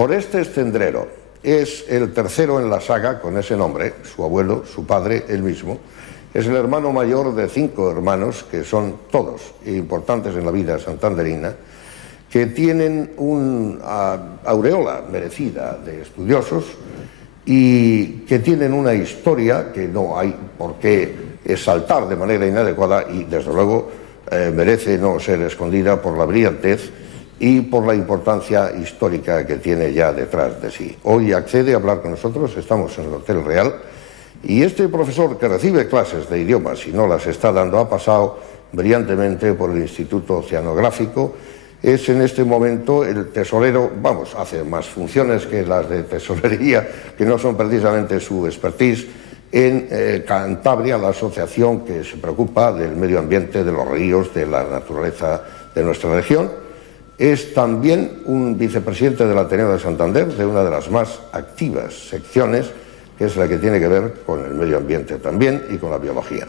Orestes Cendrero es el tercero en la saga con ese nombre, su abuelo, su padre, él mismo. Es el hermano mayor de 5 hermanos que son todos importantes en la vida santanderina, que tienen una aureola merecida de estudiosos y que tienen una historia que no hay por qué exaltar de manera inadecuada y, desde luego, merece no ser escondida por la brillantez y por la importancia histórica que tiene ya detrás de sí. Hoy accede a hablar con nosotros, estamos en el Hotel Real, y este profesor que recibe clases de idiomas y no las está dando ha pasado brillantemente por el Instituto Oceanográfico. Es en este momento el tesorero, vamos, hace más funciones que las de tesorería, que no son precisamente su expertise, en Cantabria, la asociación que se preocupa del medio ambiente, de los ríos, de la naturaleza de nuestra región. Es también un vicepresidente del Ateneo de Santander, de una de las más activas secciones, que es la que tiene que ver con el medio ambiente también y con la biología.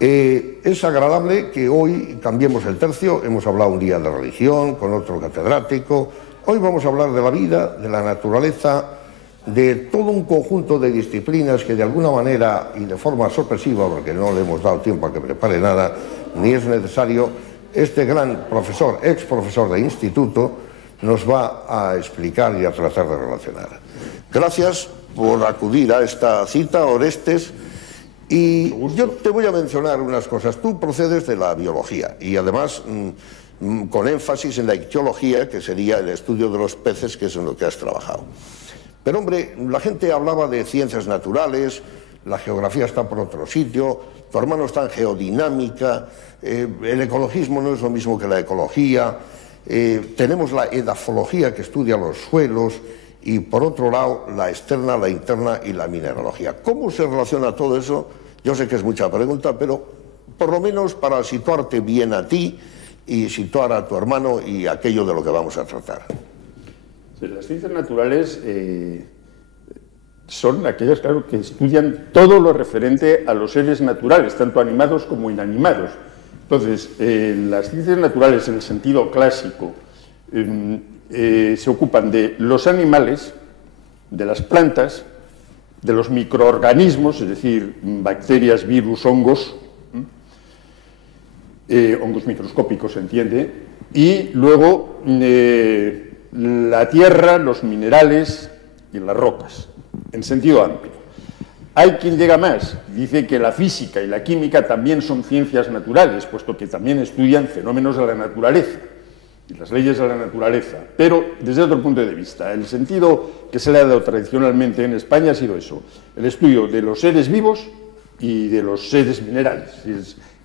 Es agradable que hoy cambiemos el tercio. Hemos hablado un día de religión con otro catedrático. Hoy vamos a hablar de la vida, de la naturaleza, de todo un conjunto de disciplinas que de alguna manera y de forma sorpresiva, porque no le hemos dado tiempo a que prepare nada, ni es necesario, este gran profesor, ex profesor de instituto, nos va a explicar y a tratar de relacionar. Gracias por acudir a esta cita, Orestes. Y yo te voy a mencionar unas cosas. Tú procedes de la biología y además con énfasis en la ictiología, que sería el estudio de los peces, que es en lo que has trabajado. Pero hombre, la gente hablaba de ciencias naturales, la geografía está por otro sitio, tu hermano está en geodinámica, el ecologismo no es lo mismo que la ecología, tenemos la edafología que estudia los suelos y por otro lado la externa, la interna y la mineralogía. ¿Cómo se relaciona todo eso? Yo sé que es mucha pregunta, pero por lo menos para situarte bien a ti y situar a tu hermano y aquello de lo que vamos a tratar. Sí, las ciencias naturales son aquellas, claro, que estudian todo lo referente a los seres naturales, tanto animados como inanimados. Entonces, las ciencias naturales en el sentido clásico se ocupan de los animales, de las plantas, de los microorganismos, es decir, bacterias, virus, hongos, hongos microscópicos, se entiende, y luego la tierra, los minerales y las rocas, en sentido amplio. Hay quien llega más, dice que la física y la química también son ciencias naturales, puesto que también estudian fenómenos de la naturaleza y las leyes de la naturaleza, pero desde otro punto de vista. El sentido que se le ha dado tradicionalmente en España ha sido eso, el estudio de los seres vivos y de los seres minerales,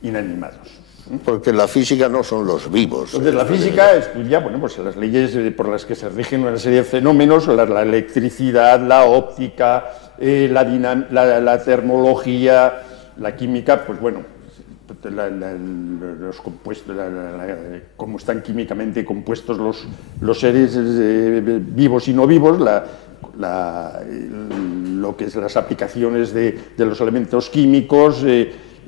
inanimados. Porque la física no son los vivos. Entonces la física estudia, bueno, pues las leyes por las que se rigen una serie de fenómenos, la electricidad, la óptica, la termología, la química, pues bueno, los compuestos, cómo están químicamente compuestos los seres vivos y no vivos, lo que es las aplicaciones de los elementos químicos,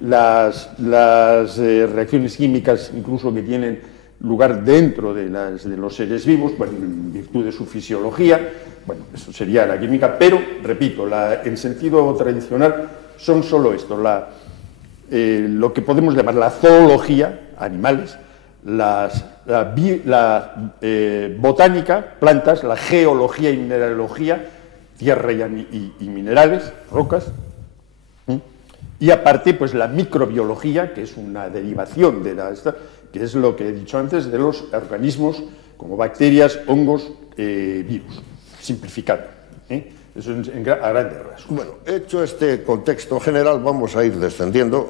las reacciones químicas incluso que tienen lugar dentro de los seres vivos, bueno, en virtud de su fisiología. Bueno, eso sería la química, pero, repito, en sentido tradicional son solo esto, lo que podemos llamar la zoología, animales, la botánica, plantas, la geología y mineralogía, tierra y minerales, rocas, y aparte, pues la microbiología, que es una derivación de que es lo que he dicho antes, de los organismos como bacterias, hongos, virus, simplificando. Eso a grandes rasgos. Bueno, hecho este contexto general, vamos a ir descendiendo.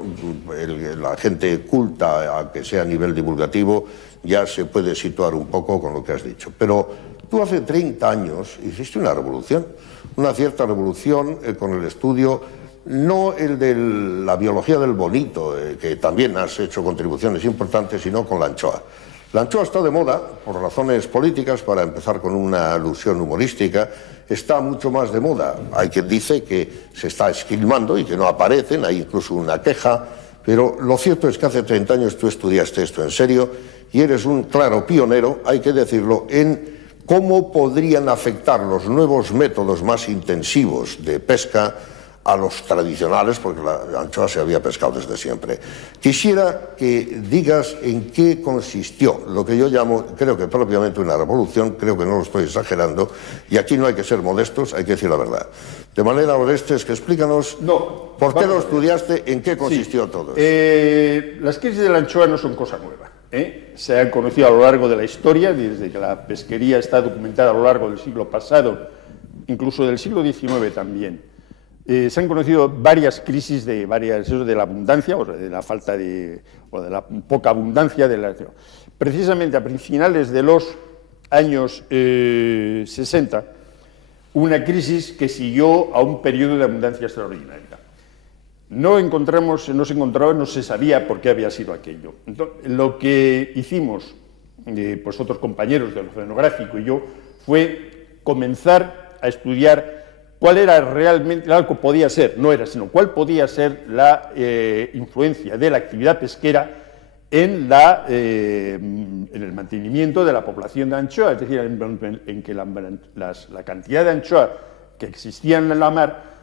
La gente culta, a que sea a nivel divulgativo, ya se puede situar un poco con lo que has dicho. Pero tú hace 30 años hiciste una revolución, una cierta revolución con el estudio, no el de la biología del bonito, que también has hecho contribuciones importantes, sino con la anchoa. La anchoa está de moda por razones políticas, para empezar con una alusión humorística, está mucho más de moda. Hay quien dice que se está esquilmando y que no aparecen, hay incluso una queja, pero lo cierto es que hace 30 años tú estudiaste esto en serio y eres un claro pionero, hay que decirlo, en ¿cómo podrían afectar los nuevos métodos más intensivos de pesca a los tradicionales? Porque la anchoa se había pescado desde siempre. Quisiera que digas en qué consistió lo que yo llamo, creo que propiamente una revolución, creo que no lo estoy exagerando, y aquí no hay que ser modestos, hay que decir la verdad. De manera, Orestes, que explícanos por qué lo estudiaste, en qué consistió todo eso. Las crisis de la anchoa no son cosa nueva. Se han conocido a lo largo de la historia, desde que la pesquería está documentada a lo largo del siglo pasado, incluso del siglo XIX también. Se han conocido varias crisis de la abundancia, o de la falta o de la poca abundancia de la... Precisamente a finales de los años 60, una crisis que siguió a un periodo de abundancia extraordinaria. No se sabía por qué había sido aquello. Entonces, lo que hicimos, pues otros compañeros del oceanográfico y yo, fue comenzar a estudiar cuál era realmente, algo podía ser, no era, sino cuál podía ser la influencia de la actividad pesquera en el mantenimiento de la población de anchoa, es decir, en que la cantidad de anchoa que existía en la mar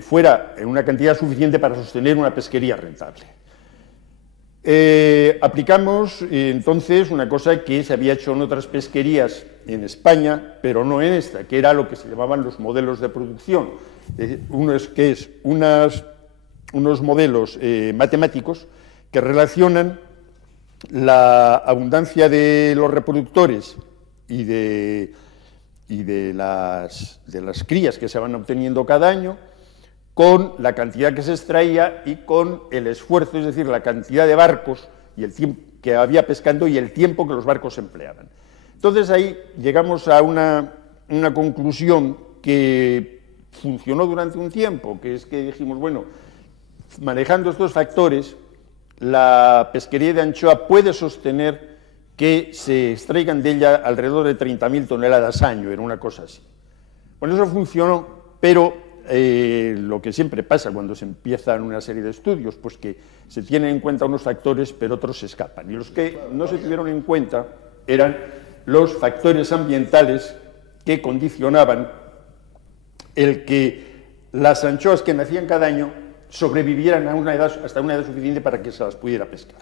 fuera en una cantidad suficiente para sostener una pesquería rentable. Aplicamos entonces una cosa que se había hecho en otras pesquerías en España, pero no en esta, que era lo que se llamaban los modelos de producción. Unos modelos matemáticos que relacionan la abundancia de los reproductores y de las crías que se van obteniendo cada año, con la cantidad que se extraía y con el esfuerzo, es decir, la cantidad de barcos y el tiempo que había pescando y el tiempo que los barcos empleaban. Entonces ahí llegamos a una conclusión que funcionó durante un tiempo, que es que dijimos, bueno, manejando estos factores, la pesquería de anchoa puede sostener que se extraigan de ella alrededor de 30.000 toneladas año, era una cosa así. Bueno, eso funcionó, pero lo que siempre pasa cuando se empiezan una serie de estudios, pues que se tienen en cuenta unos factores, pero otros se escapan. Y los que no se tuvieron en cuenta eran los factores ambientales que condicionaban el que las anchoas que nacían cada año sobrevivieran hasta una edad suficiente para que se las pudiera pescar.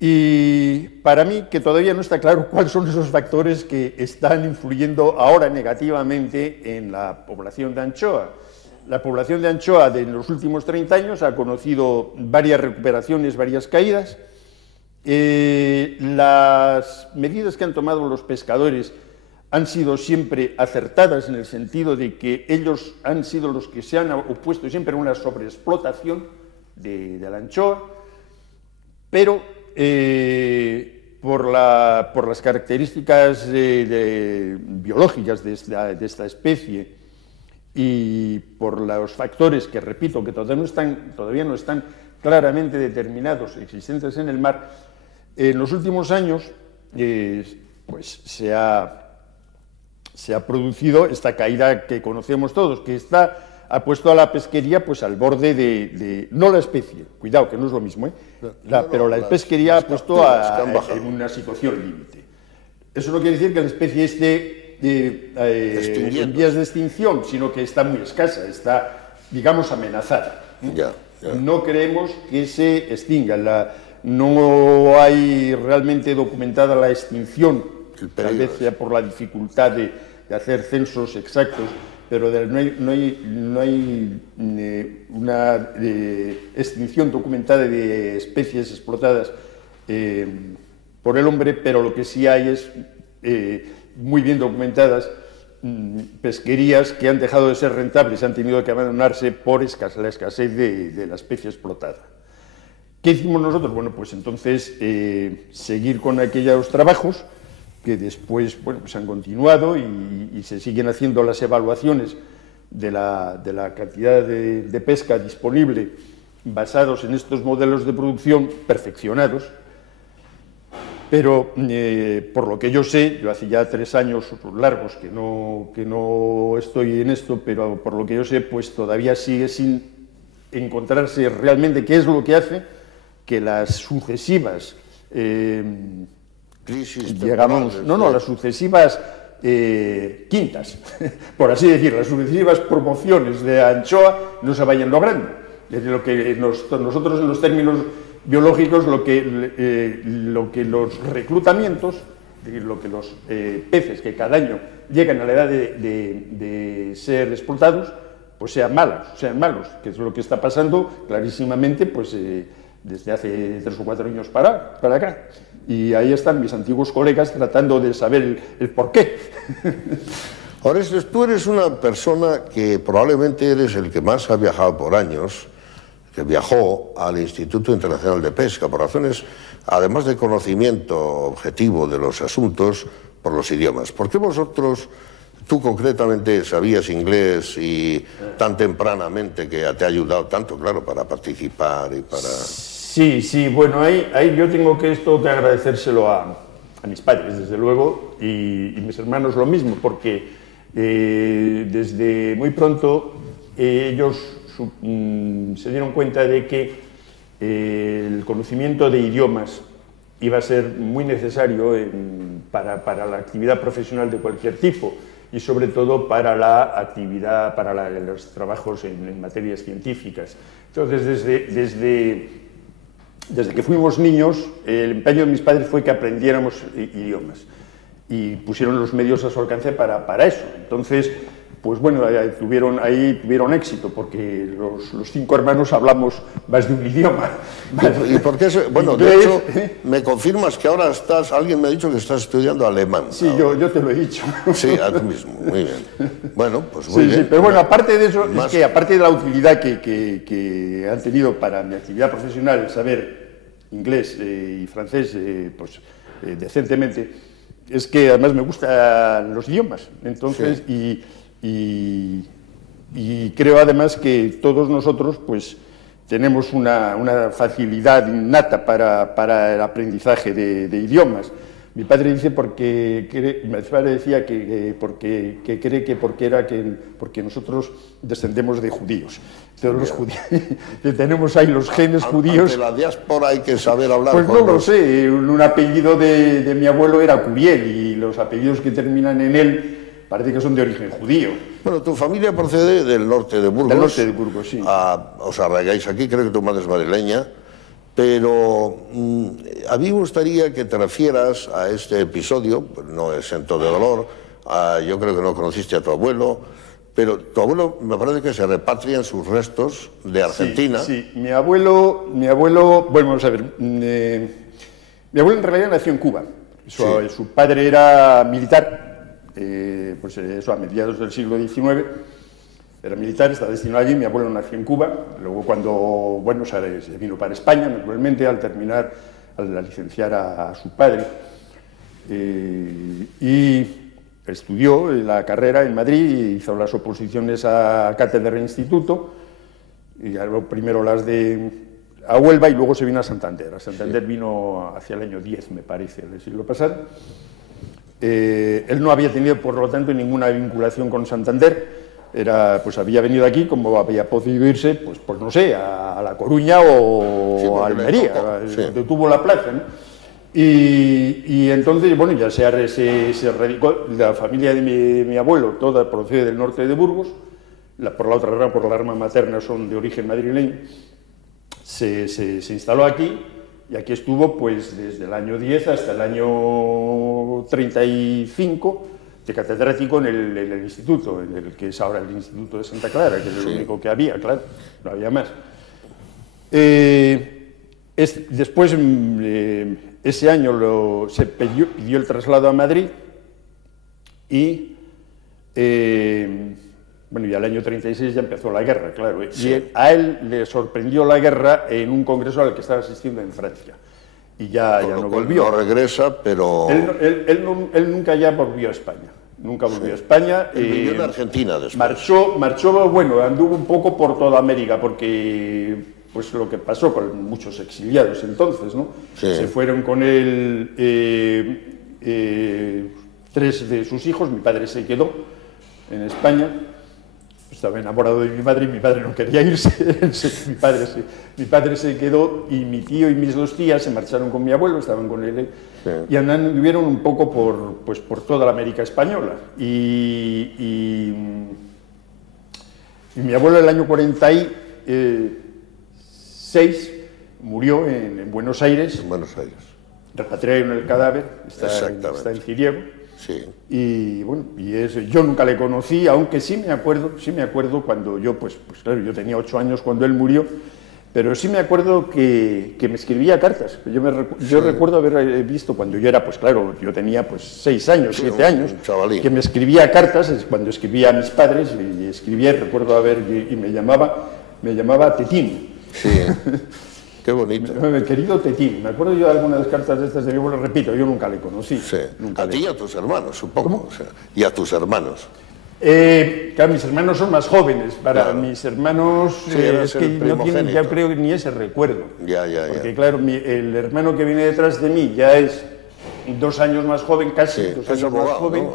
Y para mí, que todavía no está claro cuáles son esos factores que están influyendo ahora negativamente en la población de anchoa. La población de anchoa de los últimos 30 años ha conocido varias recuperaciones, varias caídas. Las medidas que han tomado los pescadores han sido siempre acertadas en el sentido de que ellos han sido los que se han opuesto siempre a una sobreexplotación de la anchoa, pero por las características biológicas de esta especie y por los factores que, repito, que todavía no están claramente determinados, existentes en el mar, en los últimos años pues se ha producido esta caída que conocemos todos, que ha puesto a la pesquería pues al borde no la especie, cuidado que no es lo mismo, pero la pesquería ha puesto en una situación límite. Eso no quiere decir que la especie esté en vías de extinción, sino que está muy escasa, está, digamos, amenazada. No creemos que se extinga, no hay realmente documentada la extinción, tal vez sea por la dificultad de hacer censos exactos, pero no hay una extinción documentada de especies explotadas por el hombre, pero lo que sí hay es muy bien documentadas pesquerías que han dejado de ser rentables, han tenido que abandonarse por la escasez de la especie explotada. ¿Qué hicimos nosotros? Bueno, pues entonces seguir con aquellos trabajos que después pues han continuado y se siguen haciendo las evaluaciones de la cantidad de pesca disponible basados en estos modelos de producción perfeccionados, pero por lo que yo sé, yo hace ya 3 años largos que no estoy en esto, pero por lo que yo sé, pues todavía sigue sin encontrarse realmente qué es lo que hace que las sucesivas crisis llegamos, no, las sucesivas quintas, por así decir, las sucesivas promociones de anchoa no se vayan logrando. Es lo que nosotros en los términos biológicos, lo que los reclutamientos, lo que los peces que cada año llegan a la edad de ser explotados, pues sean malos, que es lo que está pasando clarísimamente pues, desde hace 3 o 4 años para acá. Y ahí están mis antiguos colegas tratando de saber el porqué. Orestes, tú eres una persona que probablemente eres el que más ha viajado por años, que viajó al Instituto Internacional de Pesca por razones, además de conocimiento objetivo de los asuntos, por los idiomas. ¿Por qué vosotros, tú concretamente, sabías inglés y tan tempranamente que te ha ayudado tanto, claro, para participar y para...? Sí, bueno, ahí yo tengo que agradecérselo a mis padres, desde luego, y mis hermanos lo mismo, porque desde muy pronto ellos se dieron cuenta de que el conocimiento de idiomas iba a ser muy necesario para la actividad profesional de cualquier tipo y sobre todo para la actividad, para los trabajos en materias científicas. Entonces, desde que fuimos niños, el empeño de mis padres fue que aprendiéramos idiomas y pusieron los medios a su alcance para eso. Entonces, pues bueno, ahí tuvieron éxito, porque los 5 hermanos hablamos más de un idioma. ¿Y por qué bueno, de hecho, me confirmas que ahora alguien me ha dicho que estás estudiando alemán. Sí, yo te lo he dicho. Sí, a tú mismo, muy bien. Bueno, pues muy bien. Sí, pero bueno, aparte de eso, es que aparte de la utilidad que han tenido para mi actividad profesional, saber inglés y francés, pues decentemente, es que además me gustan los idiomas. Entonces, sí. Y creo además que todos nosotros pues tenemos una facilidad innata para el aprendizaje de idiomas. Mi padre dice mi padre decía que cree que porque nosotros descendemos de judíos. Entonces los judíos, que tenemos ahí los genes judíos. De la diáspora hay que saber hablar. Pues no lo sé, un apellido de mi abuelo era Curiel y los apellidos que terminan en él parece que son de origen judío. Bueno, tu familia procede del norte de Burgos. Del norte de Burgos, sí. Os arraigáis aquí, creo que tu madre es madrileña, pero a mí me gustaría que te refieras a este episodio, pues no exento de dolor, yo creo que no conociste a tu abuelo, pero tu abuelo me parece que se repatrian sus restos de Argentina. Sí, mi abuelo, bueno, vamos a ver, mi abuelo en realidad nació en Cuba, su padre era militar. Pues eso, a mediados del siglo XIX, era militar, está destinado allí, mi abuelo nació en Cuba, luego cuando, bueno, se vino para España, naturalmente, al licenciar a su padre, y estudió la carrera en Madrid, hizo las oposiciones a cátedra e instituto, y primero las a Huelva y luego se vino a Santander. A Santander vino hacia el año 10, me parece, del siglo pasado. Él no había tenido, por lo tanto, ninguna vinculación con Santander, pues había venido aquí, como había podido irse, pues no sé, a La Coruña o a Almería, donde tuvo la plaza, ¿no? Y entonces, bueno, ya se radicó, la familia de mi abuelo, toda procede del norte de Burgos, por la otra rama, por la rama materna, son de origen madrileño, se instaló aquí. Y aquí estuvo pues desde el año 10 hasta el año 35 de catedrático en el instituto, en el que es ahora el Instituto de Santa Clara, que es el único que había, claro, no había más. Después, ese año se pidió el traslado a Madrid y... bueno, y al año 36 ya empezó la guerra, claro. Sí. Y a él le sorprendió la guerra en un congreso al que estaba asistiendo en Francia. Y ya no volvió. No regresa, pero... Él nunca ya volvió a España. Nunca volvió a España. Vivió en Argentina después. Marchó, bueno, anduvo un poco por toda América, porque pues lo que pasó con muchos exiliados entonces, ¿no? Sí. Se fueron con él 3 de sus hijos, mi padre se quedó en España. estaba enamorado de mi madre y mi padre no quería irse. Mi padre se quedó y mi tío y mis dos tías se marcharon con mi abuelo, estaban con él, sí, y anduvieron un poco por toda la América española. Y mi abuelo en el año 46 murió en Buenos Aires. En Buenos Aires. Repatriaron el cadáver, está en Ciriego. Sí. Y bueno, yo nunca le conocí, aunque sí me acuerdo cuando yo, pues claro, yo tenía 8 años cuando él murió, pero sí me acuerdo que me escribía cartas. Yo recuerdo haber visto cuando yo era, pues claro, yo tenía pues 6 años, 7 años, que me escribía cartas, cuando escribía a mis padres, y escribía, recuerdo y me llamaba Tetín. Sí. Qué bonito. Querido Tetín, me acuerdo yo de algunas cartas de estas de mi abuelo, repito, yo nunca le conocí. Sí. A ti y a tus hermanos, supongo. O sea, y a tus hermanos. Claro, mis hermanos son más jóvenes. Para mis hermanos es que no tienen, ya creo, ni ese recuerdo. Porque claro, el hermano que viene detrás de mí ya es 2 años más joven, casi 2 años abogado, más joven. ¿no?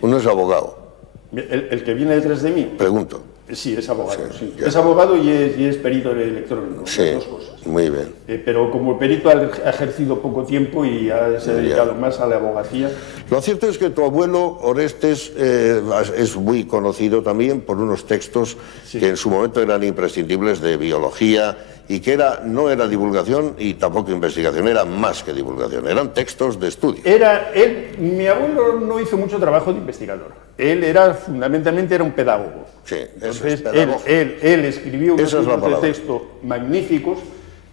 Uno es abogado. ¿El que viene detrás de mí? Pregunto. Sí, es abogado. Sí. Es abogado y es perito electrónico. Sí, dos cosas. Muy bien. Pero como perito ha ejercido poco tiempo y se ha dedicado más a la abogacía. Lo cierto es que tu abuelo Orestes es muy conocido también por unos textos que en su momento eran imprescindibles de biología y que no era divulgación y tampoco investigación, era más que divulgación, eran textos de estudio. Mi abuelo no hizo mucho trabajo de investigador. Él fundamentalmente era un pedagogo. Sí, entonces él escribió unos libros de texto magníficos.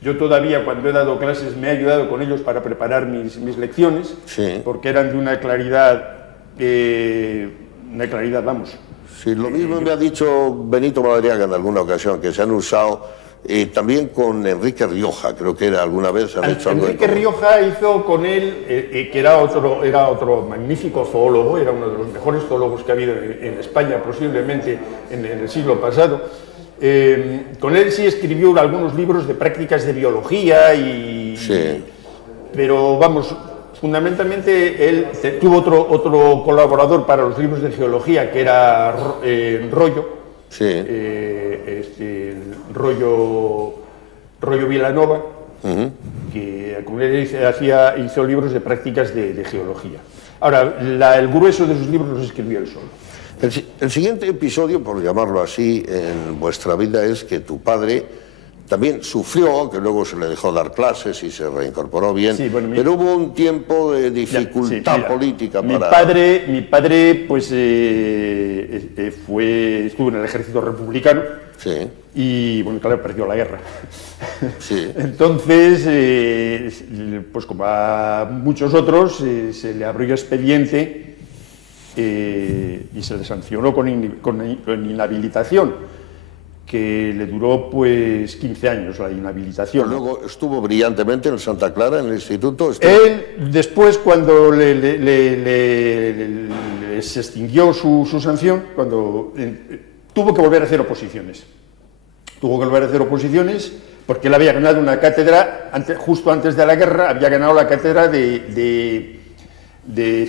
Yo todavía cuando he dado clases me he ayudado con ellos para preparar mis lecciones, porque eran de una claridad, vamos. Sí, lo mismo me ha dicho Benito Madariaga en alguna ocasión, que se han usado también con Enrique Rioja, creo que era alguna vez. Enrique Rioja hizo con él, que era otro magnífico zoólogo, era uno de los mejores zoólogos que ha habido en España, posiblemente en el siglo pasado. Con él sí escribió algunos libros de prácticas de biología, pero vamos, fundamentalmente él tuvo otro colaborador para los libros de geología, que era Rollo. Rollo Vilanova, que con él hizo libros de prácticas de geología. Ahora, el grueso de sus libros los escribió él solo. El siguiente episodio, por llamarlo así, en vuestra vida es que tu padre también sufrió, que luego se le dejó dar clases y se reincorporó bien, pero hubo un tiempo de dificultad política para... Mi padre pues estuvo en el ejército republicano y, bueno, claro, perdió la guerra. Entonces, pues como a muchos otros, se le abrió expediente y se le sancionó con inhabilitación, que le duró pues 15 años la inhabilitación. Pero luego estuvo brillantemente en Santa Clara, en el instituto. Él, después, cuando se extinguió su sanción, tuvo que volver a hacer oposiciones. Porque él había ganado una cátedra, justo antes de la guerra, había ganado la cátedra de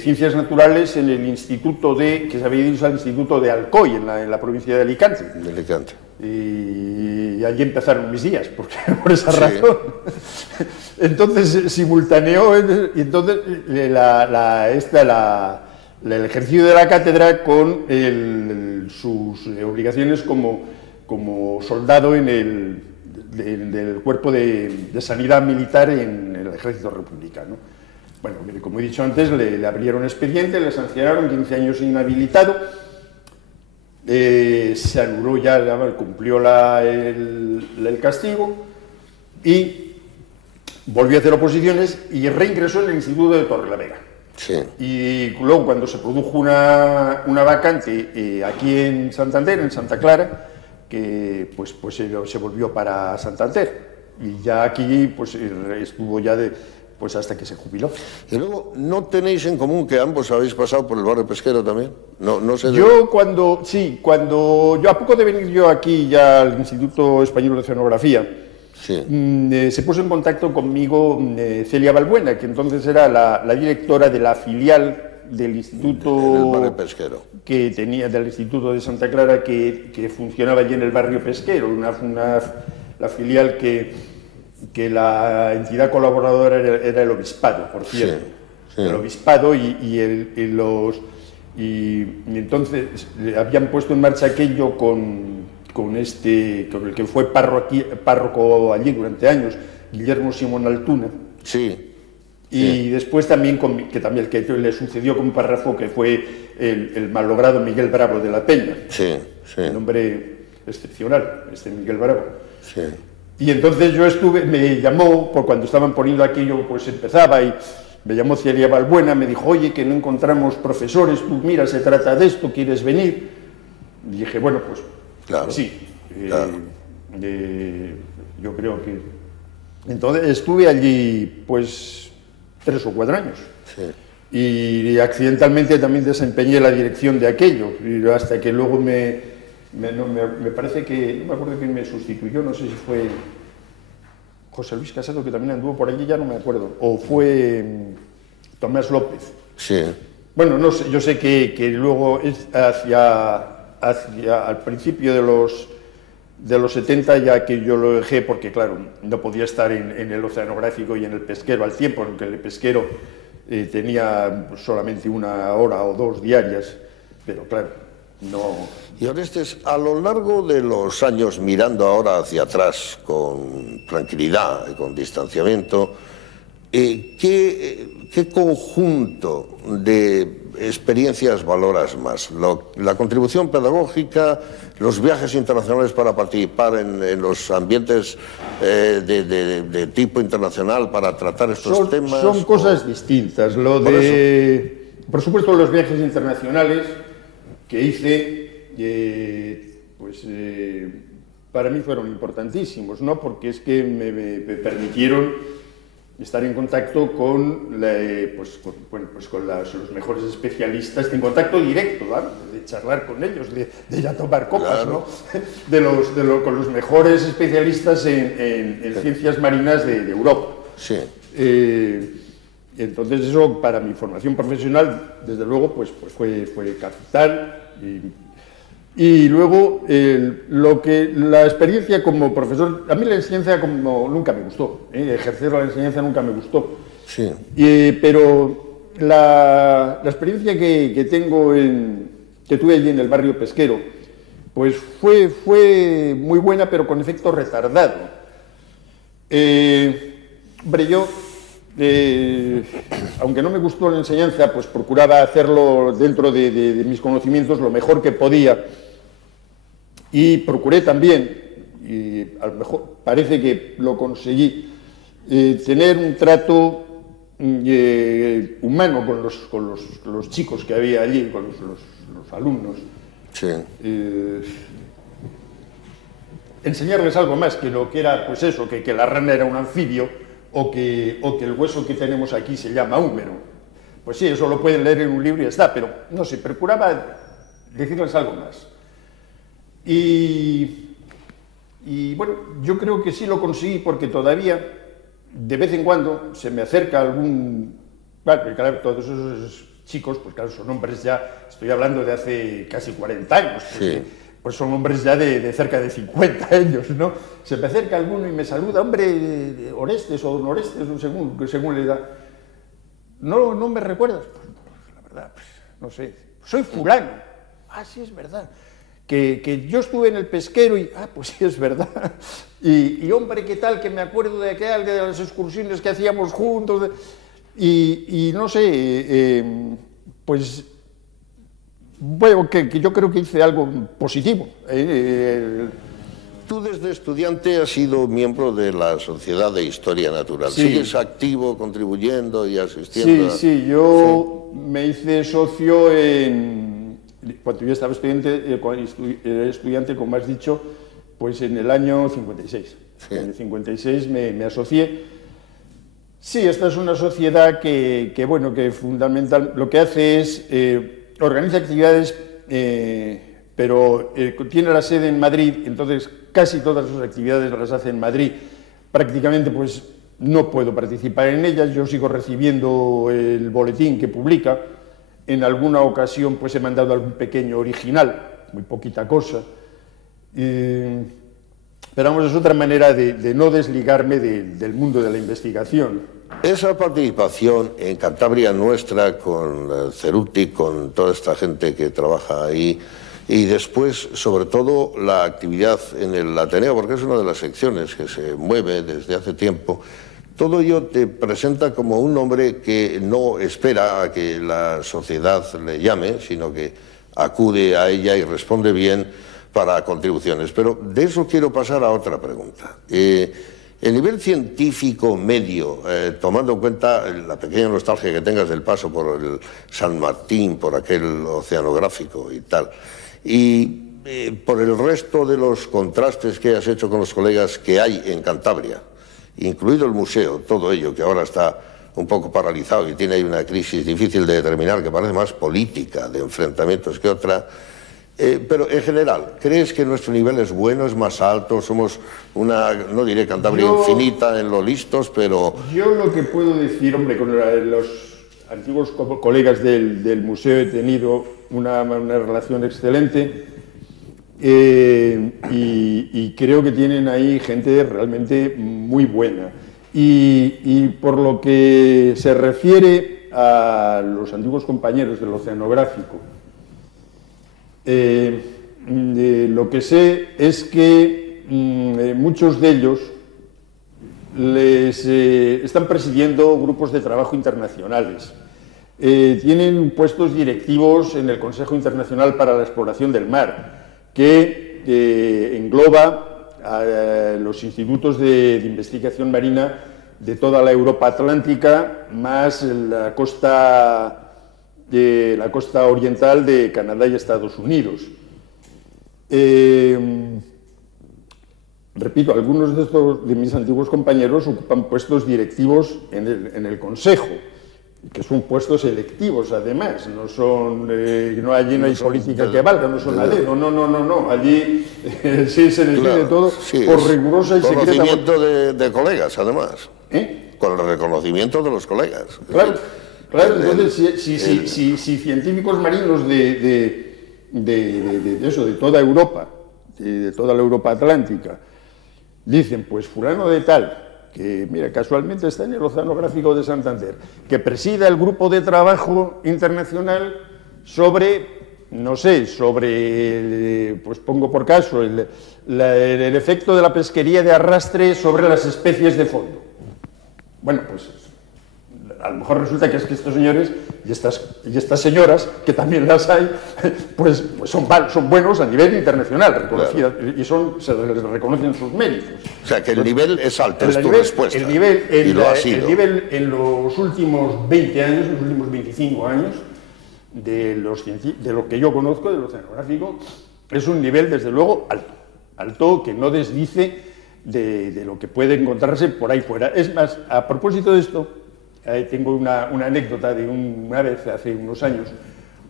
Ciencias Naturales en el instituto que se había ido al instituto de Alcoy, en la provincia de Alicante. Y allí empezaron mis días, por esa razón. Entonces simultaneó el ejercicio de la cátedra con sus obligaciones como soldado del cuerpo de sanidad militar en el ejército republicano. Bueno, como he dicho antes, le abrieron expediente, le sancionaron 15 años inhabilitado. Se anuló cumplió el castigo y volvió a hacer oposiciones y reingresó en el Instituto de Torrelavega. Y luego, cuando se produjo una vacante aquí en Santander, en Santa Clara, que pues se volvió para Santander y ya aquí pues estuvo ya pues hasta que se jubiló. Y luego, ¿no tenéis en común que ambos habéis pasado por el barrio pesquero también? No sé. Cuando a poco de venir yo aquí ya al Instituto Español de Oceanografía, se puso en contacto conmigo Celia Balbuena, que entonces era la directora de la filial del instituto en el barrio pesquero, que tenía, del Instituto de Santa Clara, que funcionaba allí en el barrio pesquero, la filial que la entidad colaboradora era el obispado, por cierto. Sí, sí. El obispado y entonces habían puesto en marcha aquello con el que fue párroco allí durante años, Guillermo Simón Altuna. Sí. Y sí. después también, el que le sucedió como párrafo, que fue el malogrado Miguel Bravo de la Peña. Sí, sí. Un hombre excepcional, Miguel Bravo. Sí. Y entonces me llamó, por cuando estaban poniendo aquello, pues empezaba, y me llamó Celia Balbuena, me dijo, oye, que no encontramos profesores, tú mira, se trata de esto, ¿quieres venir? Y dije, bueno, pues claro, sí. Claro. Yo creo que... Entonces estuve allí, pues, 3 o 4 años. Sí. Y accidentalmente también desempeñé la dirección de aquello, hasta que luego me parece que, no me acuerdo quién me sustituyó, no sé si fue José Luis Casado, que también anduvo por allí, ya no me acuerdo, o fue Tomás López. Sí. Bueno, no sé, yo sé que luego es al principio de los 70 ya que yo lo dejé, porque claro, no podía estar en el oceanográfico y en el pesquero al tiempo, aunque el pesquero tenía solamente 1 hora o 2 diarias, pero claro, no... Y Orestes, a lo largo de los años, mirando ahora hacia atrás con tranquilidad y con distanciamiento, ¿qué conjunto de experiencias valoras más? ¿La contribución pedagógica, los viajes internacionales para participar en los ambientes de tipo internacional para tratar estos temas? Son cosas distintas. Por supuesto, los viajes internacionales que hice, para mí fueron importantísimos, ¿no? Porque es que me permitieron estar en contacto con los mejores especialistas, en contacto directo, ¿no? De charlar con ellos, de ir a tomar copas, claro, ¿no? Con los mejores especialistas en ciencias marinas de Europa. Sí. Entonces eso, para mi formación profesional, desde luego, pues fue capital. Y luego, la experiencia como profesor, a mí la enseñanza nunca me gustó, ejercer la enseñanza nunca me gustó. Sí. Pero la experiencia que tuve allí en el barrio pesquero, pues fue muy buena, pero con efecto retardado. Hombre, yo, aunque no me gustó la enseñanza, pues procuraba hacerlo dentro de mis conocimientos lo mejor que podía. Y procuré también, y a lo mejor parece que lo conseguí, tener un trato humano con los chicos que había allí, con los alumnos. Sí. Enseñarles algo más que lo que era, pues eso, que la rana era un anfibio, o que el hueso que tenemos aquí se llama húmero. Pues sí, eso lo pueden leer en un libro y ya está, pero no sé, procuraba decirles algo más. Y bueno, yo creo que sí lo conseguí, porque todavía, de vez en cuando, se me acerca algún... Claro, todos esos chicos, pues claro, son hombres ya, estoy hablando de hace casi 40 años, Sí. Pues son hombres ya de cerca de 50 años, ¿no? Se me acerca alguno y me saluda, hombre, Orestes o Don Orestes, según la edad. ¿No me recuerdas? Pues, la verdad, pues, no sé. Soy fulano. Ah, sí, es verdad. Que yo estuve en el pesquero y... Ah, pues sí, es verdad. Y hombre, ¿qué tal? Que me acuerdo de las excursiones que hacíamos juntos. Y no sé, pues... Bueno, que yo creo que hice algo positivo. Tú desde estudiante has sido miembro de la Sociedad de Historia Natural. Sí. ¿Sigues activo, contribuyendo y asistiendo? Sí, yo me hice socio cuando yo estaba estudiante, como has dicho, pues en el año 56. Sí. En el 56 me asocié. Sí, esta es una sociedad que fundamental, lo que hace es... organiza actividades, pero tiene la sede en Madrid, entonces casi todas sus actividades las hace en Madrid. Prácticamente pues no puedo participar en ellas, yo sigo recibiendo el boletín que publica, en alguna ocasión pues he mandado algún pequeño original, muy poquita cosa, pero vamos, es otra manera de no desligarme del mundo de la investigación. Esa participación en Cantabria nuestra, con Cerutti, con toda esta gente que trabaja ahí, y después, sobre todo, la actividad en el Ateneo, porque es una de las secciones que se mueve desde hace tiempo, todo ello te presenta como un hombre que no espera a que la sociedad le llame, sino que acude a ella y responde bien para contribuciones. Pero de eso quiero pasar a otra pregunta. El nivel científico medio, tomando en cuenta la pequeña nostalgia que tengas del paso por el San Martín, por aquel oceanográfico y tal, y por el resto de los contrastes que has hecho con los colegas que hay en Cantabria, incluido el museo, todo ello que ahora está un poco paralizado y tiene ahí una crisis difícil de determinar, que parece más política de enfrentamientos que otra. Pero en general, ¿crees que nuestro nivel es bueno, es más alto? Somos una, no diré Cantabria infinita en lo listos, pero... Yo lo que puedo decir, hombre, con los antiguos colegas del museo he tenido una relación excelente y creo que tienen ahí gente realmente muy buena. Y por lo que se refiere a los antiguos compañeros del oceanográfico, lo que sé es que muchos de ellos están presidiendo grupos de trabajo internacionales. Tienen puestos directivos en el Consejo Internacional para la Exploración del Mar, que engloba a los institutos de investigación marina de toda la Europa Atlántica, más la costa oriental de Canadá y Estados Unidos. Repito, algunos de mis antiguos compañeros ocupan puestos directivos en el Consejo, que son puestos electivos además, no son, allí no hay política que valga, no son a dedo, no, allí sí se decide todo por rigurosa y secreta... Conocimiento de colegas además, con el reconocimiento de los colegas. Claro, entonces si científicos marinos de toda Europa, de toda la Europa Atlántica, dicen, pues fulano de tal, que mira, casualmente está en el Oceanográfico de Santander, que presida el grupo de trabajo internacional sobre, no sé, pues pongo por caso, el efecto de la pesquería de arrastre sobre las especies de fondo. Bueno, pues a lo mejor resulta que es que estos señores y estas señoras, que también las hay, pues son buenos a nivel internacional, reconocidas, y se les reconocen sus méritos. O sea, que el nivel es alto, es tu respuesta. El nivel en los últimos 20 años, en los últimos 25 años, de lo que yo conozco del oceanográfico, es un nivel, desde luego, alto, que no desdice de lo que puede encontrarse por ahí fuera. Es más, a propósito de esto, tengo una anécdota de una vez, hace unos años,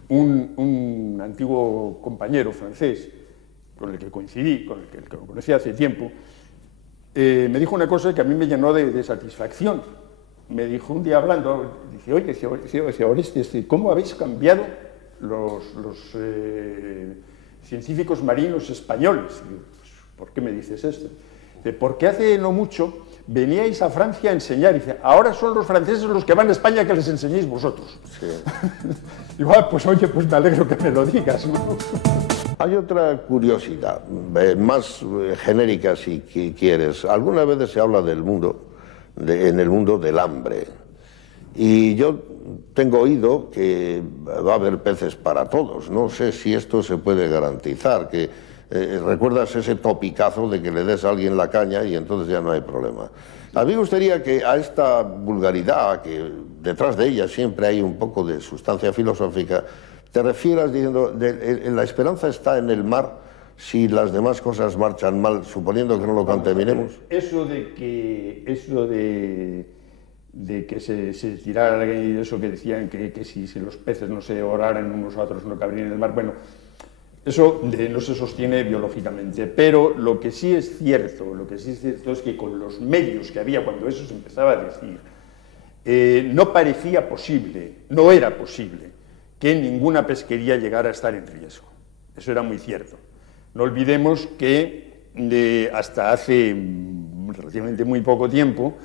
un antiguo compañero francés con el que coincidí, con el que lo conocí hace tiempo, me dijo una cosa que a mí me llenó de satisfacción. Me dijo un día hablando, dice, oye, Oreste, ¿cómo habéis cambiado los científicos marinos españoles? Digo, pues, ¿por qué me dices esto? Dice, porque hace no mucho veníais a Francia a enseñar, y dice, ahora son los franceses los que van a España que les enseñéis vosotros. Sí. Digo, pues oye, pues me alegro que me lo digas, ¿no? Hay otra curiosidad, más genérica si quieres. Algunas veces se habla del mundo, en el mundo del hambre, y yo tengo oído que va a haber peces para todos. No sé si esto se puede garantizar, que recuerdas ese topicazo de que le des a alguien la caña y entonces ya no hay problema. A mí me gustaría que a esta vulgaridad, que detrás de ella siempre hay un poco de sustancia filosófica, te refieras diciendo, la esperanza está en el mar si las demás cosas marchan mal, suponiendo que no lo contaminemos. Eso de que se tirara, y eso que decían que si los peces no se oraran unos a otros no cabrían en el mar, bueno, eso no se sostiene biológicamente, pero lo que sí es cierto es que con los medios que había cuando eso se empezaba a decir, no parecía posible, no era posible, que ninguna pesquería llegara a estar en riesgo. Eso era muy cierto. No olvidemos que hasta hace relativamente muy poco tiempo,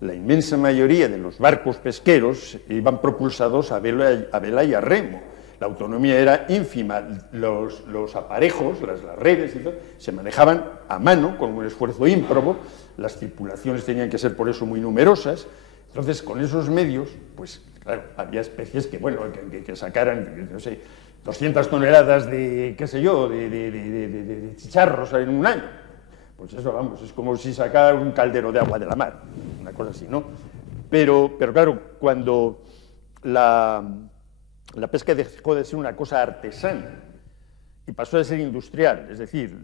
la inmensa mayoría de los barcos pesqueros iban propulsados a vela y a remo. La autonomía era ínfima, los aparejos, las redes y todo, se manejaban a mano, con un esfuerzo ímprobo, las tripulaciones tenían que ser por eso muy numerosas. Entonces, con esos medios, pues claro, había especies que, bueno, que sacaran, no sé, 200 toneladas de, qué sé yo, de chicharros en un año. Pues eso, vamos, es como si sacara un caldero de agua de la mar, una cosa así, ¿no? Pero claro, cuando la pesca dejó de ser una cosa artesana y pasó a ser industrial, es decir,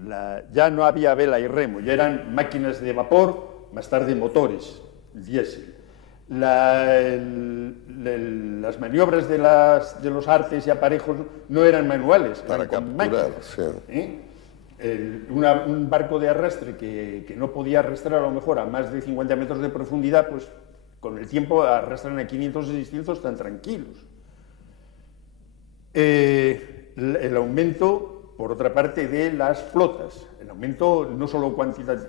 ya no había vela y remo, ya eran máquinas de vapor, más tarde motores, diésel. Las maniobras de los artes y aparejos no eran manuales, para eran capturar, máquinas, un barco de arrastre que no podía arrastrar a lo mejor a más de 50 metros de profundidad, pues con el tiempo arrastran a 500 y 600 tan tranquilos. El aumento, por otra parte, de las flotas, el aumento no solo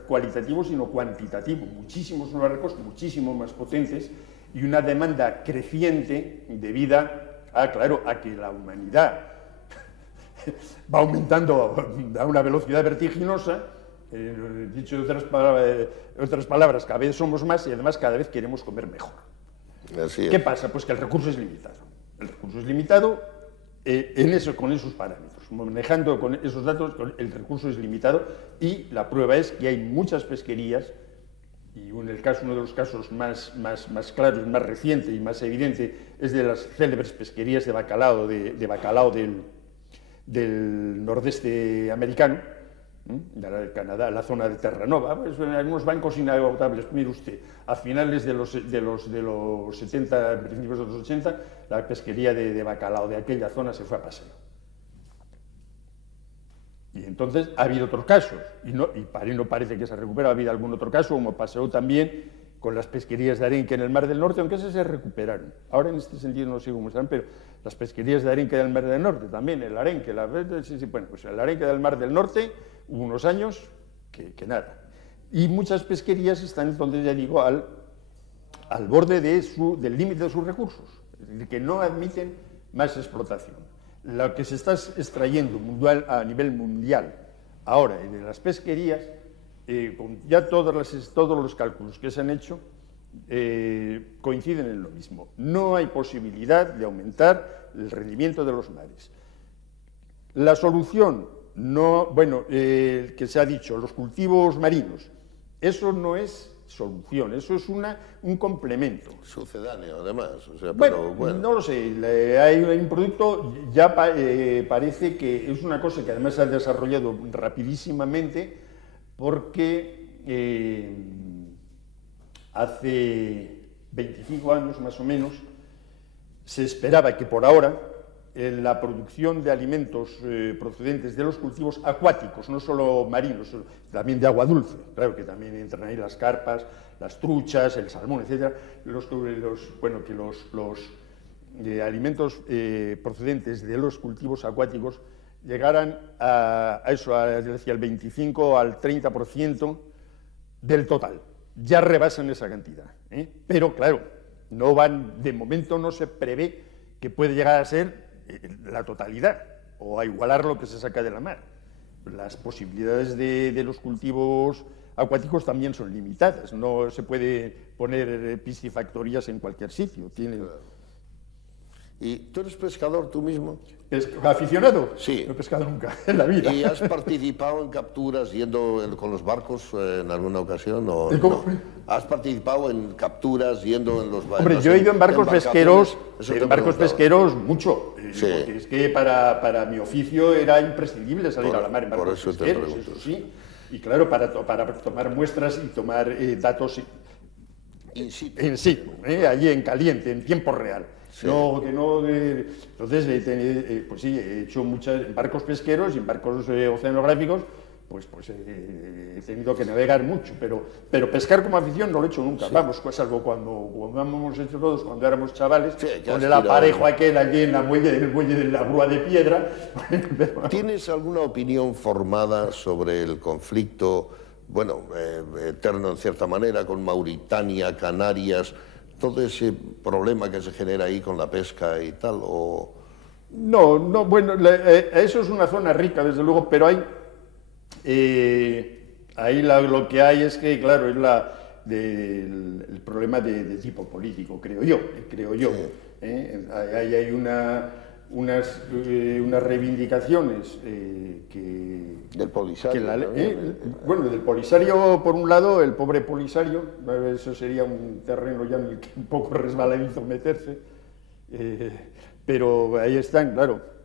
cualitativo, sino cuantitativo, muchísimos barcos, muchísimo más potentes, y una demanda creciente debida a que la humanidad va aumentando a una velocidad vertiginosa, dicho de otras palabras, cada vez somos más y además cada vez queremos comer mejor. Así es. ¿Qué pasa? Pues que el recurso es limitado. El recurso es limitado con esos parámetros. Manejando con esos datos, el recurso es limitado y la prueba es que hay muchas pesquerías y uno de los casos más claros, más reciente y más evidente es de las célebres pesquerías de bacalao del nordeste americano, de Canadá, la zona de Terranova, pues, en unos bancos inagotables. Mire usted, a finales de los 70, principios de los 80, la pesquería de bacalao de aquella zona se fue a paseo. Y entonces ha habido otros casos, y no parece que se recupera, ha habido algún otro caso, como pasó también con las pesquerías de arenque en el Mar del Norte, aunque esas se recuperaron. Ahora en este sentido no sé cómo están, pero las pesquerías de arenque del Mar del Norte también, el arenque, bueno, pues el arenque del Mar del Norte hubo unos años que nada. Y muchas pesquerías están entonces, ya digo, al borde del límite de sus recursos, es decir, que no admiten más explotación. Lo que se está extrayendo a nivel mundial ahora de las pesquerías, con ya todos los cálculos que se han hecho, coinciden en lo mismo. No hay posibilidad de aumentar el rendimiento de los mares. La solución, que se ha dicho, los cultivos marinos, eso no es solución, eso es un complemento. Sucedáneo, además. O sea, bueno, no lo sé, hay un producto, ya parece que es una cosa que además se ha desarrollado rapidísimamente, porque hace 25 años más o menos se esperaba que por ahora la producción de alimentos procedentes de los cultivos acuáticos, no solo marinos, también de agua dulce, claro que también entran ahí las carpas, las truchas, el salmón, etc., que los alimentos procedentes de los cultivos acuáticos llegaran a decía, el 25 al 30% del total. Ya rebasan esa cantidad, pero claro, de momento no se prevé que puede llegar a ser la totalidad o a igualar lo que se saca de la mar. Las posibilidades de los cultivos acuáticos también son limitadas, no se puede poner piscifactorías en cualquier sitio. ¿Y tú eres pescador tú mismo? ¿Aficionado? Sí. No he pescado nunca en la vida. ¿Y has participado en capturas yendo con los barcos en alguna ocasión? ¿O ¿Cómo? No? ¿Has participado en capturas yendo en los barcos? Hombre, yo he ido en barcos pesqueros, mucho. Sí. Porque es que para mi oficio era imprescindible salir a la mar en barcos pesqueros, eso sí. Y claro, para tomar muestras y tomar datos in situ, allí en caliente, en tiempo real. Sí. Entonces, pues sí, he hecho muchas en barcos pesqueros y en barcos oceanográficos, pues he tenido que navegar mucho, pero pescar como afición no lo he hecho nunca. Sí. Vamos, pues salvo cuando hemos hecho todos, cuando éramos chavales, sí, con el aparejo aquel allí en el muelle de la grúa de piedra. ¿Tienes alguna opinión formada sobre el conflicto, bueno, eterno en cierta manera, con Mauritania, Canarias, todo ese problema que se genera ahí con la pesca y tal? ¿O? No, bueno, eso es una zona rica, desde luego, pero hay... ahí lo que hay es que, claro, es el problema de tipo político, creo yo. Sí. Ahí hay unas reivindicaciones del Polisario. Bueno, del Polisario, por un lado, el pobre Polisario, eso sería un terreno ya en el que un poco resbaladizo meterse, pero ahí están, claro.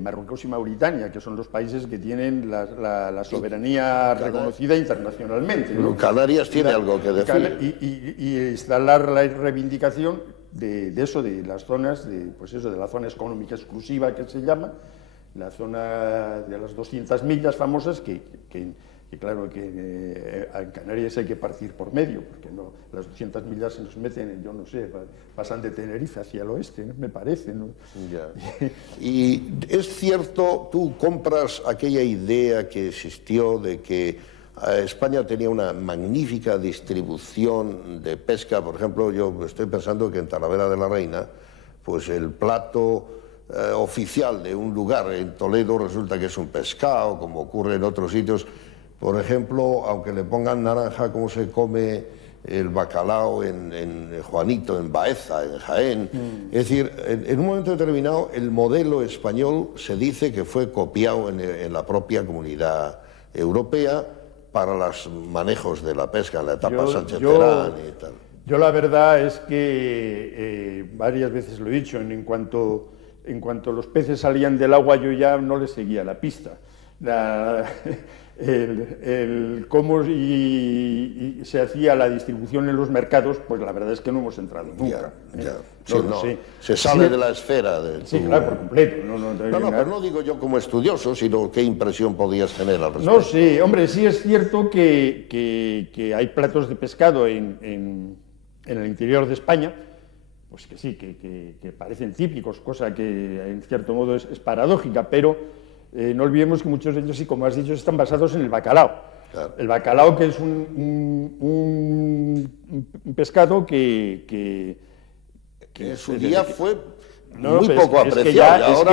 Marruecos y Mauritania, que son los países que tienen la soberanía reconocida internacionalmente, ¿no? Canarias tiene algo que decir. Y instalar la reivindicación de eso, de las zonas, pues eso, de la zona económica exclusiva que se llama, la zona de las 200 millas famosas, que claro, que en Canarias hay que partir por medio, porque no, las 200 millas se nos meten, yo no sé, pasan de Tenerife hacia el oeste, ¿no? Me parece, ¿no? Ya. Y es cierto, tú compras aquella idea que existió de que España tenía una magnífica distribución de pesca. Por ejemplo, yo estoy pensando que en Talavera de la Reina, pues el plato oficial de un lugar en Toledo resulta que es un pescado, como ocurre en otros sitios. Por ejemplo, aunque le pongan naranja, cómo se come el bacalao en Juanito, en Baeza, en Jaén. Es decir, en un momento determinado el modelo español se dice que fue copiado en la propia Comunidad Europea para los manejos de la pesca en la etapa Sánchez Terán y tal. Yo la verdad es que varias veces lo he dicho, en cuanto los peces salían del agua yo ya no les seguía la pista. Cómo se hacía la distribución en los mercados, pues la verdad es que no hemos entrado nunca. Se sale de la esfera. Sí, claro, por completo. Pero no digo yo como estudioso, sino qué impresión podías tener al respecto. No sé, hombre, sí es cierto que hay platos de pescado en el interior de España, pues que sí, que parecen típicos, cosa que en cierto modo es paradójica, pero no olvidemos que muchos de ellos, sí, como has dicho, están basados en el bacalao. Claro. El bacalao, que es un pescado que en su día fue muy poco apreciado.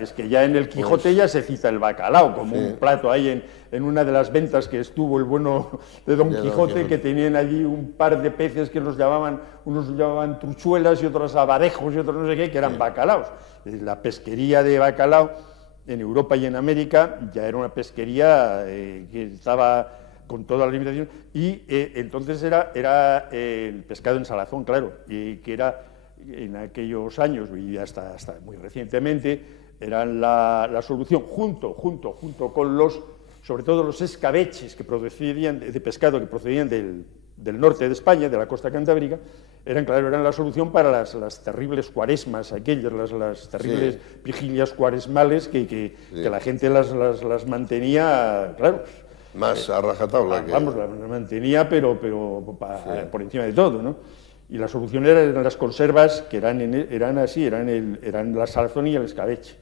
Es que ya en el Quijote ya se cita el bacalao como un plato. Ahí en una de las ventas que estuvo el bueno de Don Quijote, que tenían allí un par de peces que unos llamaban truchuelas y otros abarejos y otros no sé qué, que eran bacalaos. La pesquería de bacalao en Europa y en América ya era una pesquería que estaba con toda la limitación, y entonces era el pescado en salazón, claro, y que era en aquellos años y hasta muy recientemente eran la solución junto con sobre todo los escabeches que procedían de pescado que procedían del norte de España, de la costa cantábrica, eran la solución para las terribles cuaresmas, aquellas, las terribles vigilias cuaresmales que la gente las mantenía, claro. Más a rajatabla. Vamos, las mantenía, pero por encima de todo, ¿no? Y la solución eran las conservas, que eran la salazón y el escabeche.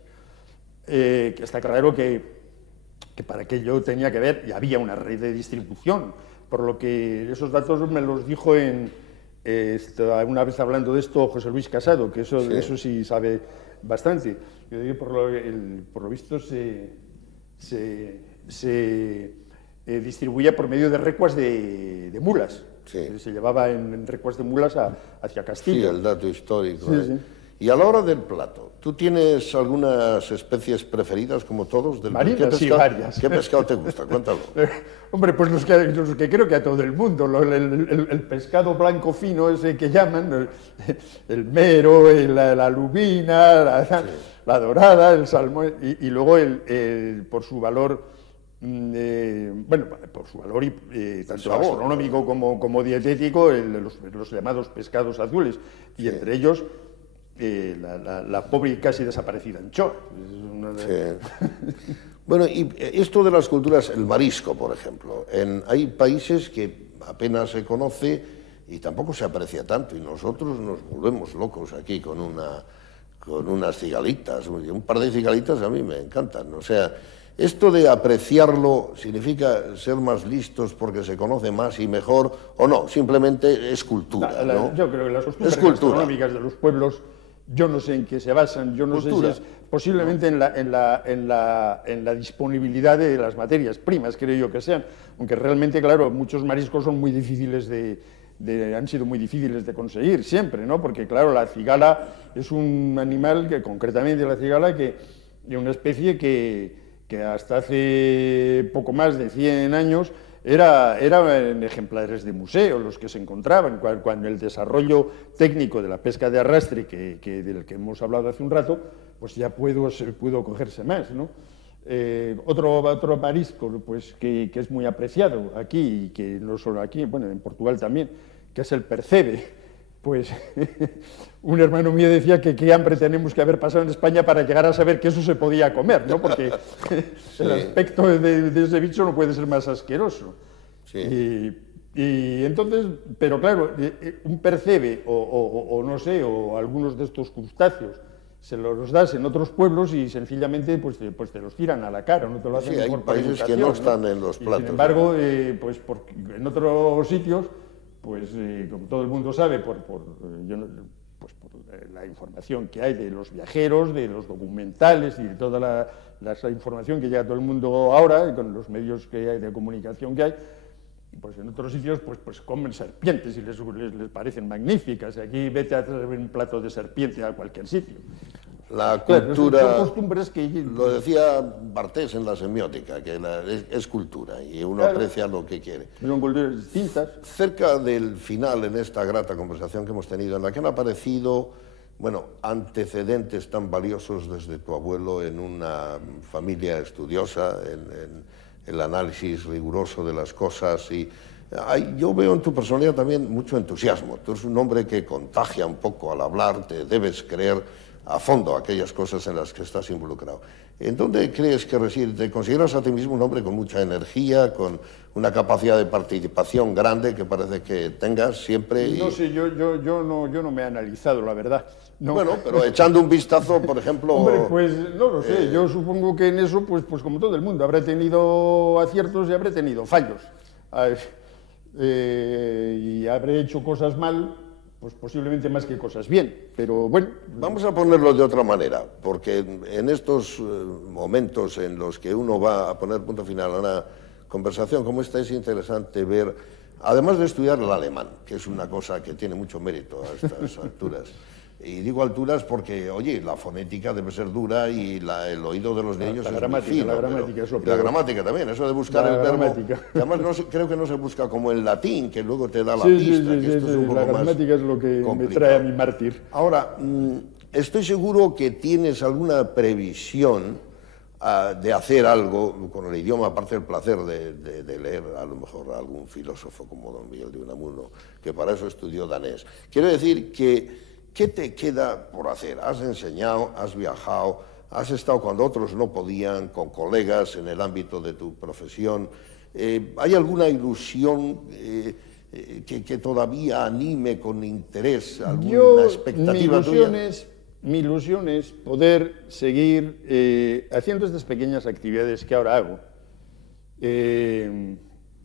Que está claro que para aquello tenía que ver, y había una red de distribución, por lo que esos datos me los dijo una vez hablando de esto José Luis Casado, que eso sí sabe bastante. Yo digo, por lo visto se distribuía por medio de recuas de mulas. Sí. Se llevaba en recuas de mulas hacia Castilla. Sí, el dato histórico. Sí. Y a la hora del plato, ¿tú tienes algunas especies preferidas, como todos? Marinas, sí, varias. ¿Qué pescado te gusta? Cuéntalo. Hombre, pues los que creo que a todo el mundo, el pescado blanco fino ese que llaman, el mero, la lubina, la dorada, el salmón, y luego por su valor... por su valor tanto gastronómico como dietético, los llamados pescados azules, y entre ellos la pobre y casi desaparecida anchoa. Sí. Bueno, y esto de las culturas, el marisco, por ejemplo, hay países que apenas se conoce y tampoco se aprecia tanto, y nosotros nos volvemos locos aquí con unas cigalitas. Un par de cigalitas a mí me encantan. O sea, esto de apreciarlo significa ser más listos porque se conoce más y mejor, o no, simplemente es cultura, ¿no? Yo creo que las costumbres gastronómicas de los pueblos, yo no sé en qué se basan, yo no sé si es posiblemente en la disponibilidad de las materias primas, creo yo que sean, aunque realmente, claro, muchos mariscos son muy difíciles han sido muy difíciles de conseguir siempre, ¿no? Porque, claro, la cigala es un animal que, concretamente la cigala, que es una especie que hasta hace poco más de 100 años eran ejemplares de museo los que se encontraban, cuando el desarrollo técnico de la pesca de arrastre, del que hemos hablado hace un rato, pues ya pudo cogerse más, ¿no? Otro marisco pues, que es muy apreciado aquí, y que no solo aquí, bueno, en Portugal también, que es el percebe. Pues un hermano mío decía que qué hambre tenemos que haber pasado en España para llegar a saber que eso se podía comer, ¿no? Porque el aspecto de ese bicho no puede ser más asqueroso. Sí. Y entonces, pero claro, un percebe o no sé, o algunos de estos crustáceos, se los das en otros pueblos y sencillamente pues te los tiran a la cara, no te lo hacen hay países que no están en los platos. Sin embargo, pues en otros sitios, pues como todo el mundo sabe, por la información que hay de los viajeros, de los documentales y de toda la información que llega a todo el mundo ahora, con los medios que hay de comunicación que hay, pues en otros sitios pues comen serpientes y les parecen magníficas. Aquí vete a hacer un plato de serpiente a cualquier sitio. La cultura, son costumbres que... Lo decía Bartés en la semiótica, que es cultura y uno aprecia lo que quiere. Son culturas distintas. Cerca del final, en esta grata conversación que hemos tenido, en la que han aparecido, bueno, antecedentes tan valiosos desde tu abuelo en una familia estudiosa, en el análisis riguroso de las cosas, y yo veo en tu personalidad también mucho entusiasmo. Tú eres un hombre que contagia un poco al hablar, te debes creer a fondo aquellas cosas en las que estás involucrado. ¿En dónde crees que reside? ¿Te consideras a ti mismo un hombre con mucha energía, con una capacidad de participación grande que parece que tengas siempre? No sé, yo no me he analizado, la verdad. No. Bueno, pero echando un vistazo, por ejemplo... Hombre, pues no lo sé, yo supongo que en eso, pues como todo el mundo, habré tenido aciertos y habré tenido fallos. Y habré hecho cosas mal, pues posiblemente más que cosas bien, pero bueno... Vamos a ponerlo de otra manera, porque en estos momentos en los que uno va a poner punto final a una conversación como esta, es interesante ver, además de estudiar el alemán, que es una cosa que tiene mucho mérito a estas alturas, y digo alturas porque, oye, la fonética debe ser dura y el oído de los niños es muy fino. La gramática es lo peor. La gramática también, eso de buscar el verbo. Además, creo que no se busca como el latín, que luego te da la pista. Que esto es un poco la gramática es lo que complicado. Me trae a mi mártir. Ahora, estoy seguro que tienes alguna previsión de hacer algo con el idioma, aparte del placer de leer a lo mejor a algún filósofo como don Miguel de Unamuno, que para eso estudió danés. Quiero decir que... ¿Qué te queda por hacer? Has enseñado, has viajado, has estado cuando otros no podían, con colegas en el ámbito de tu profesión. ¿Hay alguna ilusión que todavía anime con interés, alguna expectativa tuya? Mi ilusión es poder seguir haciendo estas pequeñas actividades que ahora hago.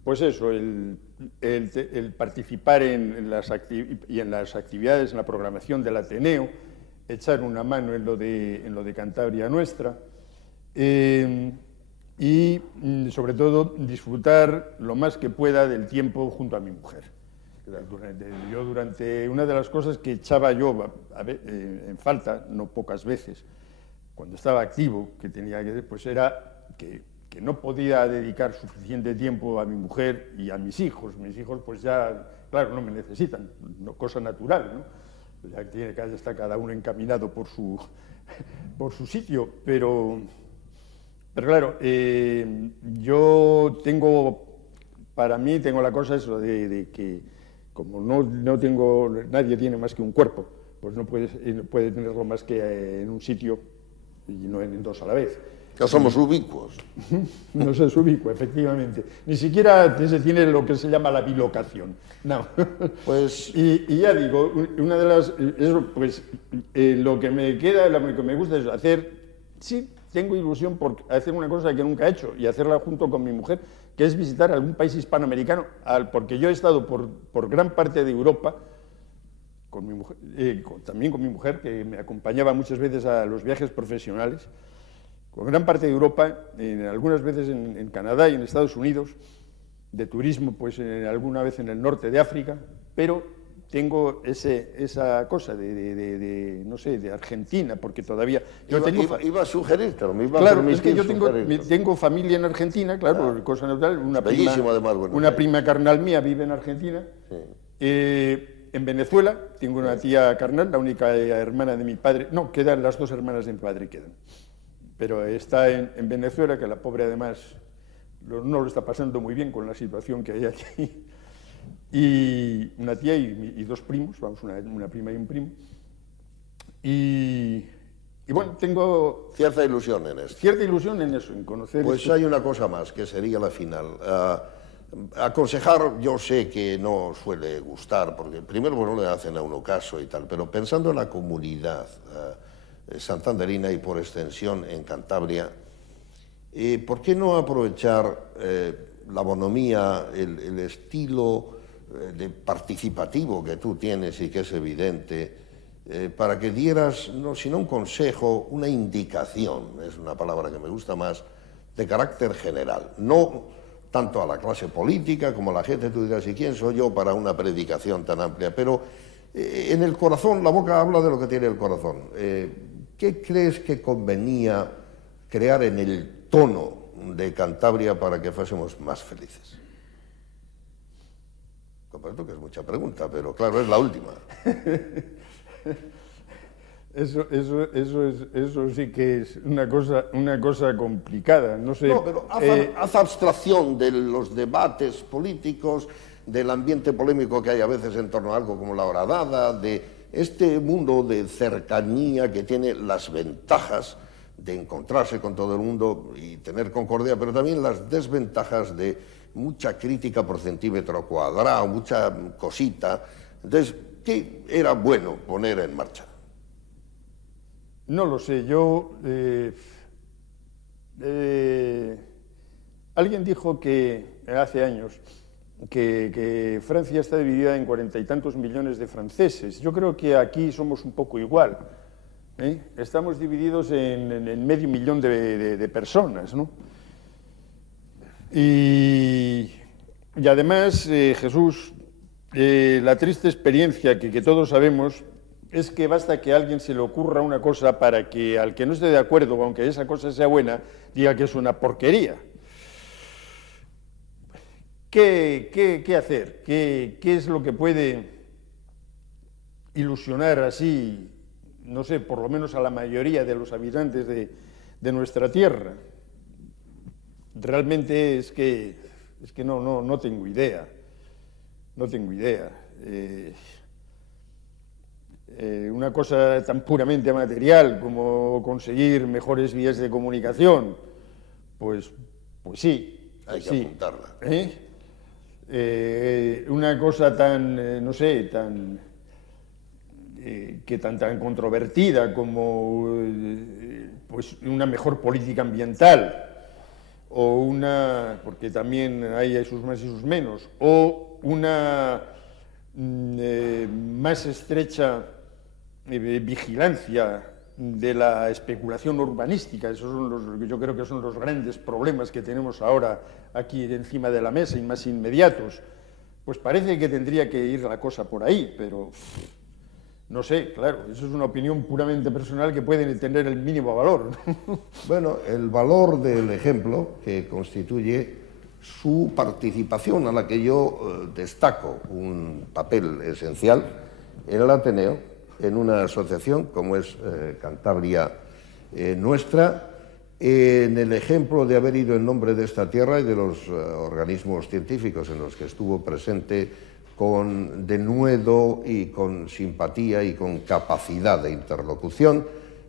Pues eso, el participar en las actividades, en la programación del Ateneo, echar una mano en lo de Cantabria Nuestra y, sobre todo, disfrutar lo más que pueda del tiempo junto a mi mujer. Durante una de las cosas que echaba yo en falta, no pocas veces, cuando estaba activo, que tenía que, pues era que no podía dedicar suficiente tiempo a mi mujer y a mis hijos. Mis hijos, pues ya, claro, no me necesitan, cosa natural, ¿no? Ya está cada uno encaminado por su sitio, pero claro, yo para mí tengo la cosa eso de que como nadie tiene más que un cuerpo, pues no puede tenerlo más que en un sitio y no en dos a la vez. Ya somos ubicuos. No se es ubicuo, efectivamente. Ni siquiera se tiene lo que se llama la bilocación. No. Pues... Y ya digo, una de las... Pues lo que me queda, lo que me gusta es hacer... Sí, tengo ilusión por hacer una cosa que nunca he hecho y hacerla junto con mi mujer, que es visitar algún país hispanoamericano, porque yo he estado por gran parte de Europa, con mi mujer, también con mi mujer, que me acompañaba muchas veces a los viajes profesionales, con gran parte de Europa, algunas veces en Canadá y en Estados Unidos, de turismo, pues alguna vez en el norte de África, pero tengo esa cosa no sé, de Argentina, porque todavía... Iba a sugerírtelo, me iba a claro, es que permitir yo tengo familia en Argentina, claro, cosa natural, una prima carnal mía vive en Argentina. Sí. En Venezuela tengo una tía carnal, la única hermana de mi padre, no, quedan las dos hermanas de mi padre, quedan. Pero está en Venezuela, que la pobre además no lo está pasando muy bien con la situación que hay aquí. Y una tía y dos primos, vamos, una prima y un primo. Y bueno, tengo... Cierta ilusión en esto. Cierta ilusión en eso, en conocer... Pues hay una cosa más, que sería la final. Aconsejar, yo sé que no suele gustar, porque primero pues, no le hacen a uno caso y tal, pero pensando en la comunidad santanderina y por extensión en Cantabria, ¿por qué no aprovechar la bonomía, el estilo de participativo que tú tienes y que es evidente, para que dieras, no sino un consejo, una indicación, es una palabra que me gusta más, de carácter general, no tanto a la clase política como a la gente, tú dirás, ¿y quién soy yo para una predicación tan amplia? Pero en el corazón, la boca habla de lo que tiene el corazón. ¿Qué crees que convenía crear en el tono de Cantabria para que fuésemos más felices? Comprendo que es mucha pregunta, pero claro, es la última. Eso sí que es una cosa complicada, no sé... No, pero haz abstracción de los debates políticos, del ambiente polémico que hay a veces en torno a algo como la horadada, de este mundo de cercanía que tiene las ventajas de encontrarse con todo el mundo y tener concordia, pero también las desventajas de mucha crítica por centímetro cuadrado, mucha cosita. Entonces, ¿qué era bueno poner en marcha? No lo sé, alguien dijo que hace años que Francia está dividida en 40 y tantos millones de franceses. Yo creo que aquí somos un poco igual. Estamos divididos en medio millón de personas, ¿no? Y además, Jesús, la triste experiencia que todos sabemos es que basta que a alguien se le ocurra una cosa para que al que no esté de acuerdo, aunque esa cosa sea buena, diga que es una porquería. ¿Qué hacer? ¿Qué es lo que puede ilusionar así, no sé, por lo menos a la mayoría de los habitantes de nuestra tierra? Realmente es que no tengo idea. No tengo idea. Una cosa tan puramente material como conseguir mejores vías de comunicación, pues sí. Hay que apuntarla. Una cosa tan, no sé, tan controvertida como pues una mejor política ambiental, o porque también hay sus más y sus menos, o una más estrecha vigilancia de la especulación urbanística. Esos son yo creo que son los grandes problemas que tenemos ahora aquí encima de la mesa y más inmediatos. Pues parece que tendría que ir la cosa por ahí, pero no sé, claro, eso es una opinión puramente personal que puede tener el mínimo valor. Bueno, el valor del ejemplo que constituye su participación, a la que yo destaco un papel esencial en el Ateneo, en una asociación como es Cantabria Nuestra, en el ejemplo de haber ido en nombre de esta tierra y de los organismos científicos en los que estuvo presente con denuedo y con simpatía y con capacidad de interlocución,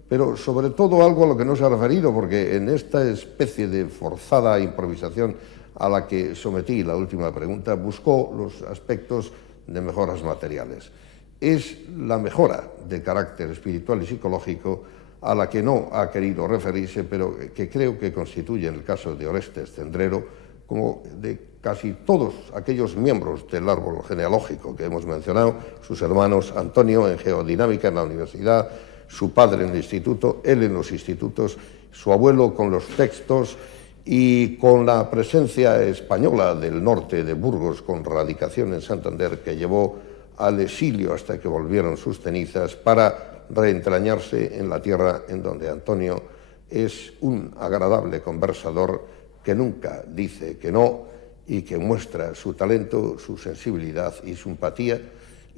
pero sobre todo algo a lo que no se ha referido, porque en esta especie de forzada improvisación a la que sometí la última pregunta, buscó los aspectos de mejoras materiales. Es la mejora de carácter espiritual y psicológico a la que no ha querido referirse, pero que creo que constituye, en el caso de Orestes Cendrero, como de casi todos aquellos miembros del árbol genealógico que hemos mencionado, sus hermanos Antonio en geodinámica en la universidad, su padre en el instituto, él en los institutos, su abuelo con los textos y con la presencia española del norte de Burgos con radicación en Santander que llevó al exilio hasta que volvieron sus cenizas para reentrañarse en la tierra en donde Antonio es un agradable conversador que nunca dice que no y que muestra su talento, su sensibilidad y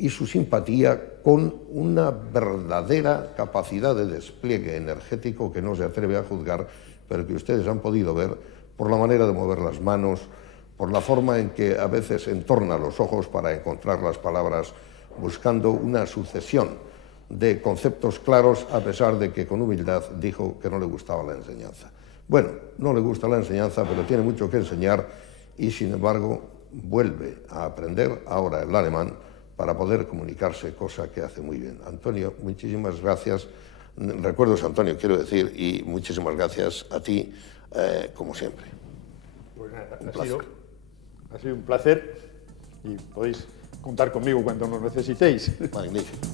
su simpatía con una verdadera capacidad de despliegue energético que no se atreve a juzgar, pero que ustedes han podido ver por la manera de mover las manos, por la forma en que a veces entorna los ojos para encontrar las palabras, buscando una sucesión de conceptos claros, a pesar de que con humildad dijo que no le gustaba la enseñanza. Bueno, no le gusta la enseñanza, pero tiene mucho que enseñar y, sin embargo, vuelve a aprender ahora el alemán para poder comunicarse, cosa que hace muy bien. Antonio, muchísimas gracias. Recuerdos, Antonio, quiero decir, y muchísimas gracias a ti, como siempre. Pues nada, ha sido un placer y podéis contar conmigo cuando lo necesitéis. Magnífico.